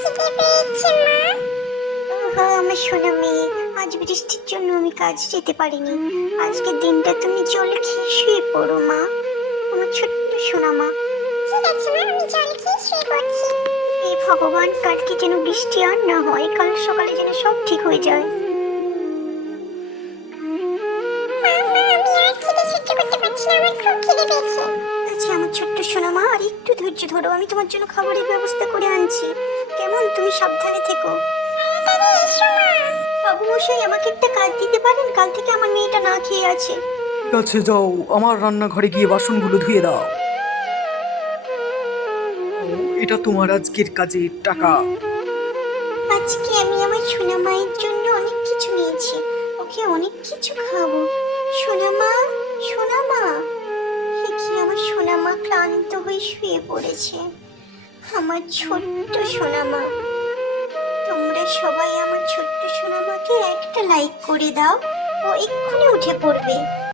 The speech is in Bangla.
খিদে পেয়েছে মা। হ্যাঁ আমার সোনা মেয়ে, আজ বৃষ্টির জন্য আমি কাজ যেতে পারিনি। আজকের দিনটা তুমি জল খেয়ে শুয়ে পড়ো মা, আমার ছোট্ট সোনা মা। ঠিক আছে মা, আমি জল খেয়ে শুয়ে পড়ছি। হে ভগবান, কালকে যেন বৃষ্টি আর না হয়, কাল সকালে যেন সব ঠিক হয়ে যায়। মা মা, আমি আর খিদে সহ্য করতে পারছি না, আমার খুব খিদে পেয়েছে। আচ্ছা আমার ছোট্ট সোনা মা, আর একটু ধৈর্য ধরো, আমি তোমার জন্য খাবারের ব্যবস্থা করে আনছি। কেমন, তুমি সাবধানে থেকো। তাড়াতাড়ি এসো মা। বাবু মশাই, আমাকে একটা কাজ দিতে পারেন? কাল থেকে আমার মেয়েটা না খেয়ে আছে। ঠিক আছে, যাও আমার রান্নাঘরে গিয়ে বাসনগুলো ধুয়ে দাও। ও, এটা তোমার আজকের কাজের টাকা। আজকে আমি আমার সোনা মায়ের জন্য অনেক কিছু নিয়েছি, ওকে অনেক কিছু খাওয়াবো। সোনা মা, সোনা মা, এ কি আমার সোনা মা ক্লান্ত হয়ে শুয়ে পড়েছে। আমার ছোট্ট সোনা মা, তোমরা সবাই আমার ছোট্ট সোনা মাকে একটা লাইক করে দাও, ও এক্ষুনি উঠে পড়বে।